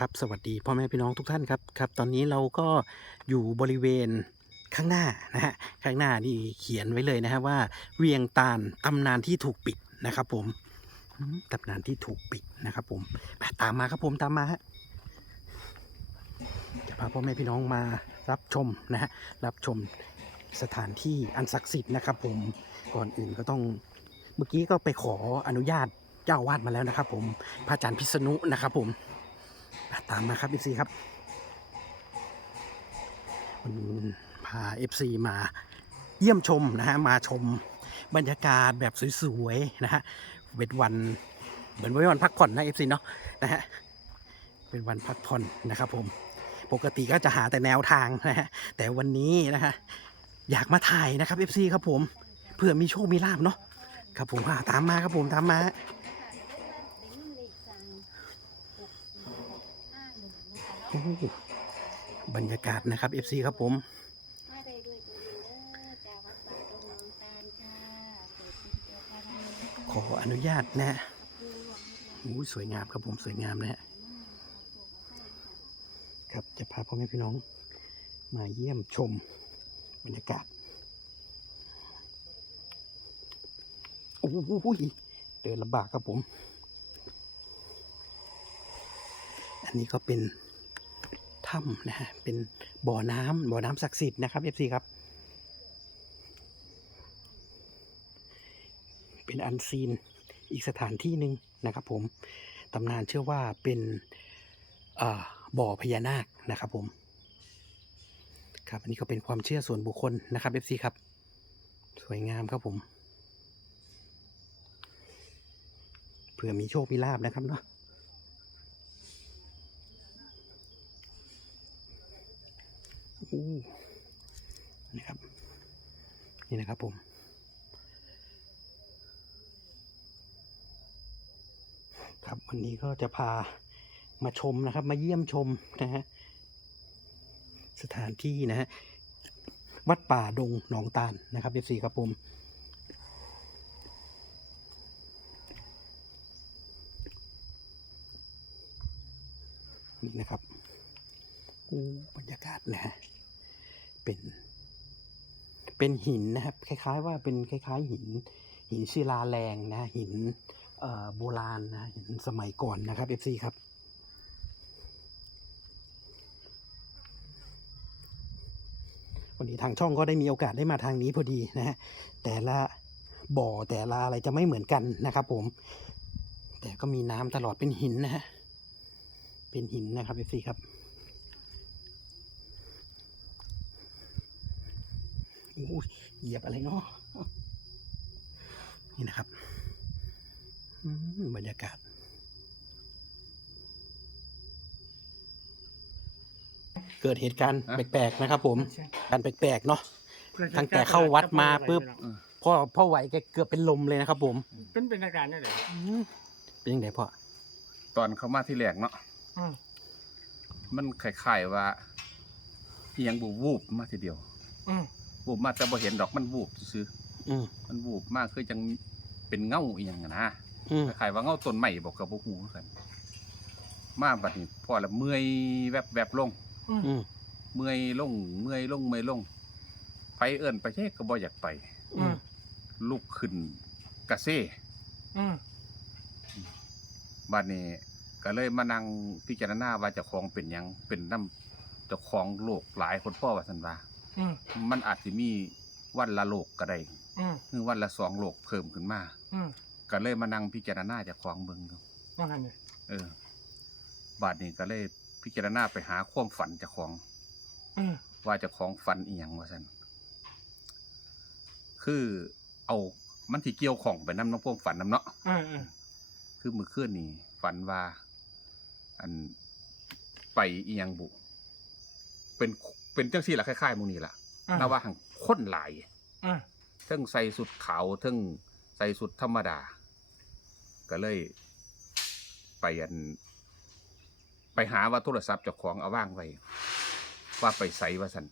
ครับสวัสดีพ่อแม่พี่น้องทุกท่านครับครับ ตอนนี้เราก็อยู่บริเวณข้างหน้านะฮะข้างหน้านี่เขียนไว้เลยนะฮะว่า เวียงตาลตำนานที่ถูกปิดนะครับ ผมตำนานที่ถูกปิดนะครับ ผมตามมาครับผมตามมาฮะจะพาพ่อแม่พี่น้องมารับชมนะฮะรับชมสถานที่อันศักดิ์สิทธิ์นะครับ ผมก่อนอื่นก็ต้องเมื่อกี้ก็ไปขออนุญาตเจ้าวาดมาแล้วนะครับ ผมพระอาจารย์พิษณุนะครับ ผม ตามมาครับ FC ครับวันนี้พา FC มาเยี่ยมชมนะฮะมาชมบรรยากาศแบบสวยๆนะฮะเป็นวันเหมือนเป็นวันพักผ่อนนะ FC เนาะนะฮะเป็นวันพักผ่อนนะครับผมปกติก็จะหาแต่แนวทางนะฮะแต่วันนี้นะฮะอยากมาถ่ายนะครับ FC ครับผมเพื่อมีโชคมีลาบเนาะครับผมอะตามมาครับผมตามมา โอ้โห บรรยากาศนะครับ FC ครับผมมาได้ด้วยตัวเองเด้อจากวัดป่าดงหนองตาลค่ะเกิดเป็นเจ้าพระธรรมขออนุญาตนะฮะคือหลวงโอ้ยสวยงามครับผมสวยงามนะฮะ ครับจะพาพ่อแม่พี่น้องมาเยี่ยมชมบรรยากาศ โอ้โหเดินลำบากครับผม อันนี้ก็เป็น ถ้ำนะฮะเป็นบ่อน้ำบ่อน้ำศักดิ์สิทธิ์นะครับ FC ครับ เป็นอันซีนอีกสถานที่หนึ่งนะครับ ผมตำนานเชื่อว่าเป็นบ่อพญานาคนะครับผมครับอันนี้ก็เป็นความเชื่อส่วนบุคคลนะครับ FC ครับ สวยงามครับผมเผื่อมีโชคมีลาบนะครับเนาะ นี่ครับ นี่นะครับผม ครับวันนี้ก็จะพามาชมนะครับ มาเยี่ยมชมนะฮะสถานที่นะฮะวัดป่าดงหนองตาลนะครับเอฟซีครับผมนี่นะครับอู้บรรยากาศนะฮะ เป็น เป็นหินนะครับ คล้าย ๆ ว่าเป็นคล้าย ๆ หิน หินศิลาแรงนะ หินโบราณนะห็นสมัยก่อนนะครับ FC ครับวันนี้ทางช่องก็ได้มีโอกาสได้มาทางนี้พอดีนะฮะแต่ละบ่อแต่ละอะไรจะไม่เหมือนกันนะครับ ผม แต่ก็มีน้ำตลอดเป็นหินนะฮะเป็นหินนะครับ FC ครับโอ้ย เหยียบอะไรเนาะนี่นะครับอืมบรรยากาศ เกิดเหตุการณ์ฮะแปลกๆนะครับ ผมการแปลกๆเนาะตั้ตั้งแต่เข้าวัดมาปุ๊บพ่อพ่อไหวแกเกือบเป็นลมเลยนะครับ ผม เป็นเป็นอาการนี่แหละอืมเป็นยังไงพ่อตอนเขามาที่แรกเนาะอืมมันคล้ายๆว่าเอียงบูวูบมาทีเดียวอืม วูบมาแต่บ่เห็นดอกมันวูบซื่ออืมๆมันวูบมากคือจังเป็นเงาอีหยังอะนะอืมคล้ายๆว่าเงาต้นไม้บอกกับบ่ฮู้คือกัน มาบัดนี้พอละเมื่อยแวบๆลงอืมอืมเมื่อยลง เมื่อยลงเมื่อยลงไปเอิ้นไปเช่ก็บ่อยากไป อืมลุกขึ้นกระเซ่อืมบัดนี้ ก็เลยมานั่งพิจารณาว่าเจ้าของเป็นหยังเป็นน้ำเจ้าของโรคหลายคนพ่อว่าซั่นว่า อืมมันอาจจะมีวันละโลกก็ได้อืมหรือวันละสองโลกเพิ่มขึ้นมา อืมก็เลยมานั่งพิจารณาเจากของเบิ่งดูว่าไงเนี่ยเออ บาดนี้ก็เลยพิจารณาไปหาความฝันเจากของ อืมว่าเจากของฝันอีหยังว่าซั่นคือเอามันที่เกี่ยวของไปนำน้ำความฝันนำเนาะ อืมอืมคือมื้อคืนนี้ฝันว่า อันไปอีหยังบุ เป็น เป็นจังซี่ล่ะคล้ายๆหมู่นี้ล่ะอืมแต่ว่าหังคนหลายอืมเทั้งใส่สุดขาวเทั้งใส่สุดธรรมดา ก็เลย ไปอัน ไปหาว่าโทรศัพท์เจ้าของเอาว่างไว้ว่าไปใส่ว่าสัน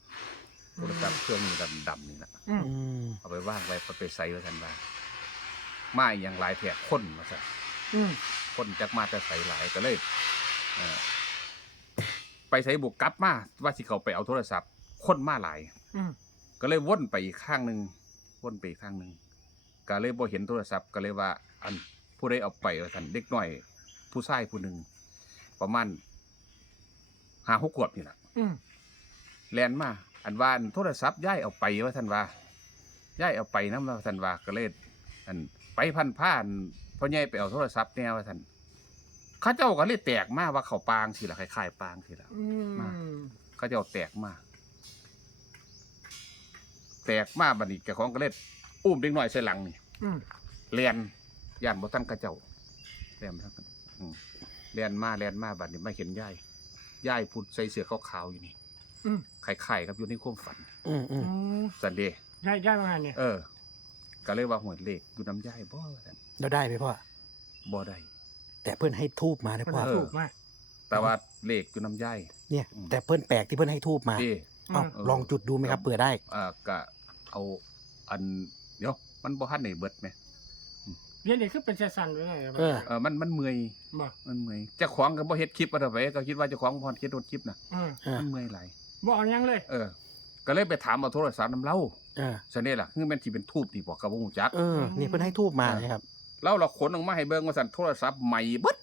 โทรศัพท์เครื่องนี้ดำๆนี่แหละอืมอืมเอาไปว่างไว้ไปไปใส่ว่าสันว่ามาอหย่างหลายแถกคนว่าสันอืมคนจักมาแต่ใส่หลายก็เลยเอ่อ ไปใส่บุกกลับมาว่าสิเขาไปเอาโทรศัพท์คนมาหลายอืมก็เลยวนไปอีกข้างหนึ่งวนไปอีกข้างหนึ่งก็เลยบ่เห็นโทรศัพท์ก็เลยว่า อันผู้ใดเอาไปว่าท่านเด็กน้อย ผู้ชายผู้หนึ่งประมาณห้าหกขวบนี่แหละอืมแลนมา อันว่าอันโทรศัพท์ย้ายเอาไปว่าท่านว่าย้ายเอาไปน้ำว่าท่านว่าก็เลยอันไปพันผ่านพ่อใหญ่ไปเอาโทรศัพท์แนวว่าท่าน เข้าเจ้าก็เลยแตกมาว่าเขาปางสิละคล้ายๆปางสิละ อืมมาเขาเจ้าแตกมาแตกมาบัดนี้แกของก็เลยอุ้มเด็กน้อยใส่หลังนี่อืมเรียนย่านบ่ทันกระเจ้าเรียนบ่ทันกระอืมเรียนมาเรียนมาบัดนี้ไม่เห็นยายยายพูดใส่เสื้อขาวๆอยู่นี่อืมไข่ๆครับอยู่ในความฝัน อืมอืมอืมสันเดย์ย้ายย้ายมาไงเนี่ย เออ ก็เลยว่าหวยเลขอยู่น้ำยายบ่ว่าซั่นแล้วได้ไหมพ่อบ่ได้ แต่เพื่อนให้ทูบมานะมันพ่อเออถูกมาก แต่ว่าเลขอยู่น้ำยายเนี่ยอืมแต่เพื่อนแปลกที่เพื่อนให้ทูบมาเด้เอ้าอืมเออลองจุดดูไหมครับเผื่อได้ อ่าก็เอาอันเดี๋ยวมันบ่ทันได้เบิดไหมเรียนเด็กคือเป็นเซสันด้วยไงเออ เออมันมันเมื่อยบ่มันเมื่อยเจ้าของก็บ่เฮ็ดคลิปอะไรไปก็คิดว่าเจ้าของพรเฮ็ดโดนคลิปน่ะอืมอ่ามันเมื่อยหลายบ่เอาหยังเลยเออ ก็เลยไปถามเอาโทรศัพท์นํเล่าเออซั่นนี่ล่ะคือแม่นสิเป็นทูบนี่บ่ก็บ่ฮู้จัก เออนี่เพื่อนให้ทูบมานะครับ เล่าเราขนออกมาให้เบิ่งว่าซั่นโทรศัพท์ใหม่เบิด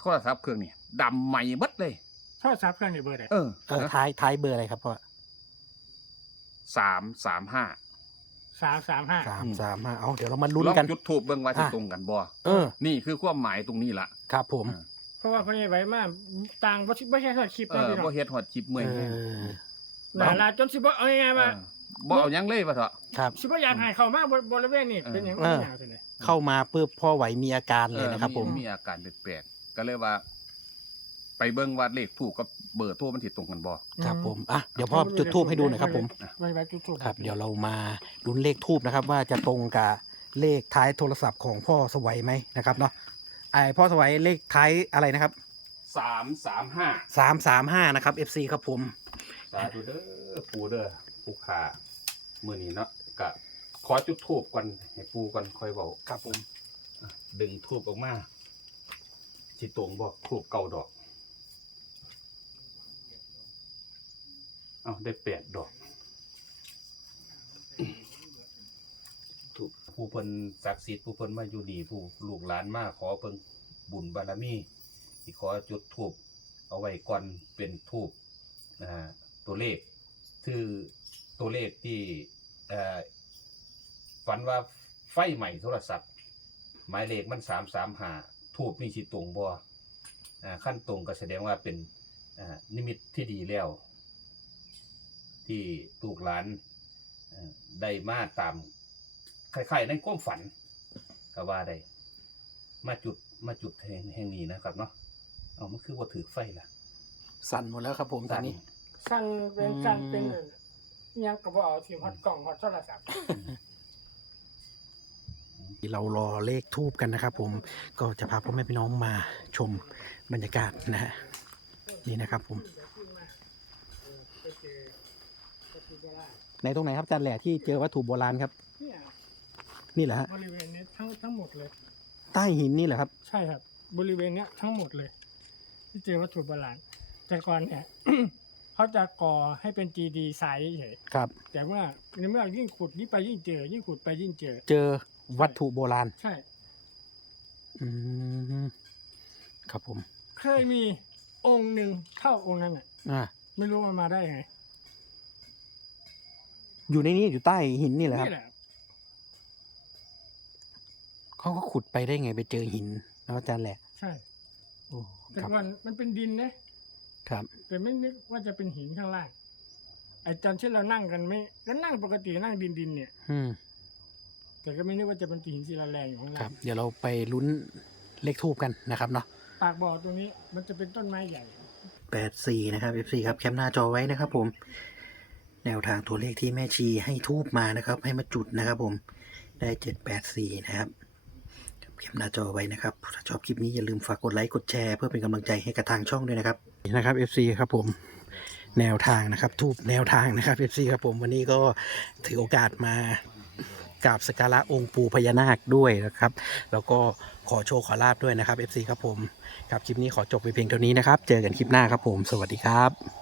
โทรศัพท์เครื่องนี้ดำใหม่เบิดเลย โทรศัพท์เครื่องนี้เบอร์ใดเออเออท้ายท้ายเบอร์อะไรครับพ่อสามสามห้าสามสามห้าสามอืมสามห้าเอาเดี๋ยวเรามาลุ้นลองกัน จุดทูบเบิ่งว่าสิอะตรงกันบ่เออ นี่คือความหมายตรงนี้ล่ะครับผมอ่าเพราะว่าพอใหญไว้มาต่างบ่สิบ่ใช่ทอดคลิปเอเนาะอพี่น้อบ่งเฮ็ดฮอดคลิปเมื่อยเอแฮงอหลาลาจนสิบ่เอาง่ายๆว่า เออ บ่เอาหยังเลยว่าเถอะ ครับ สิบ่อยากให้เข้ามาบริเวณนี้เออ เป็นหยังเออ เป็นหยังซั่นน่ะเข้ามาปุ๊บพ่อไหวมีอาการเลยนะครับผม มีอาการแปลกๆก็เลยว่า ไปเบิ่งว่าเลขถูกกับเบอร์โทรมันสิตรงกันบ่ ครับผม อะ เดี๋ยวพ่อจุดทูบให้ดูหน่อยครับผม ไว้ไว้จุดทูบครับ เดี๋ยวเรามาลุ้นเลขทูบนะครับ ว่าจะตรงกับเลขท้ายโทรศัพท์ของพ่อสวัยไหมนะครับเนาะ ไอพ่อสวัยเลขท้ายอะไรนะครับสามสามห้าสามสามห้านะครับ FC ครับผม สาธุเด้อปูเด้อผู้ขา มื้อนี้เนาะก็ขอจุดทูบก่อนให้ปูก่อนค่อยเว้าครับผมอะดึงทูบออกมาสิตรงบ่ทูบเก่าดอก เอาได้แปดดอกทูบผู้เพิ่นศักดิ์สิทธิ์ผู้เพิ่นมาอยู่ดีผู้ลูกหลานมาขอเพิ่นบุญบารมีสิขอจุดทูบเอาไว้ก่อนเป็นทูบนะฮะตัวเลขคือ ตัวเลขที่เอ่อฝันว่าไฟใหม่โทรศัพท์ หมายเลขมันสามสามหาทูบนี่สิตรงบ่อ่าขั้นตรงก็แสดงว่าเป็นอ่านิมิตที่ดีแล้ว ที่ลูกหลานอ่าได้มาตามคล้ายๆในความฝันก็ว่าได้มาจุดมาจุดแห่งแห่งนี้นะครับเนาะเอามันคือว่าถือไฟล่ะ สั่นหมดแล้วครับผมตอนนี้ สั่นเป็นอืมสั่นเป็นอิหยั งก็บ่เอาทีมฮอตกล่องฮอตโทรศัพท์เรารอเลขทูบกันนะครับ ผมก็จะพาพ่อแม่พี่น้องมาชมบรรยากาศนะฮะนี่นะครับ ผมไปเจอวัตถุโบราณในตรงไหนครับอาจารย์แหล่ที่เจอวัตถุโบราณครับ เนี่ยนี่แหละฮะบริเวณนี้ทั้งทั้งหมดเลย ใต้หินนี่แหละครับ ใช่ครับ บริเวณเนี้ยทั้งหมดเลย ที่เจอวัตถุโบราณแต่ก่อนเนี่ย เขาจะก่อให้เป็น GD ไซส์เฉยครับ แต่เมื่อในเมื่อยิ่งขุดยิ่งไปยิ่งเจอ ยิ่งขุดไปยิ่งเจอ เจอวัตถุโบราณ ใช่ อืมครับผม เคยมีองค์หนึ่งเท่าองค์นั้นอะอ่า ไม่รู้มันมาได้ยังไงอยู่ในนี้อยู่ใต้หินนี่แหละครับ นี่แหละเขาก็ขุดไปได้ไงไปเจอหินแล้วอาจารย์แหละ ใช่ โอ้ แต่ครับก่อนมันเป็นดินนะ ครับ แต่ไม่นึกว่าจะเป็นหินข้างล่างไอ้ตอนที่เรานั่งกันไม่ก็นั่งปกตินั่งดินดินๆเนี่ย อืมแต่ก็ไม่นึกว่าจะเป็นหินศิลาแรงอยู่ข้างคล่ารับ งเดี๋ยวเราไปลุ้นเลขทูบกันนะครับเนาะปากบ่อตรงนี้มันจะเป็นต้นไม้ใหญ่ แปดสี่นะครับ FC ครับแคปหน้าจอไว้นะครับ ผม แนวทางตัวเลขที่แม่ชีให้ทูบมานะครับ ให้มาจุดนะครับ ผมได้เจ็ดแปดสี่นะครับ ครับแคปหน้าจอไว้นะครับถ้าชอบคลิปนี้อย่าลืมฝากกดไลค์กดแชร์เพื่อเป็นกำลังใจให้กับทางช่องด้วยนะครับนะครับ FC ครับผมแนวทางนะครับทูบแนวทางนะครับ FC ครับผมวันนี้ก็ถือโอกาสมากราบสักการะองค์ปู่พญานาคด้วยนะครับ แล้วก็ขอโชคขอลาบด้วยนะครับ FC ครับผมครับคลิปนี้ขอจบไปเพียงเท่านี้นะครับ เจอกันคลิปหน้าครับผม สวัสดีครับ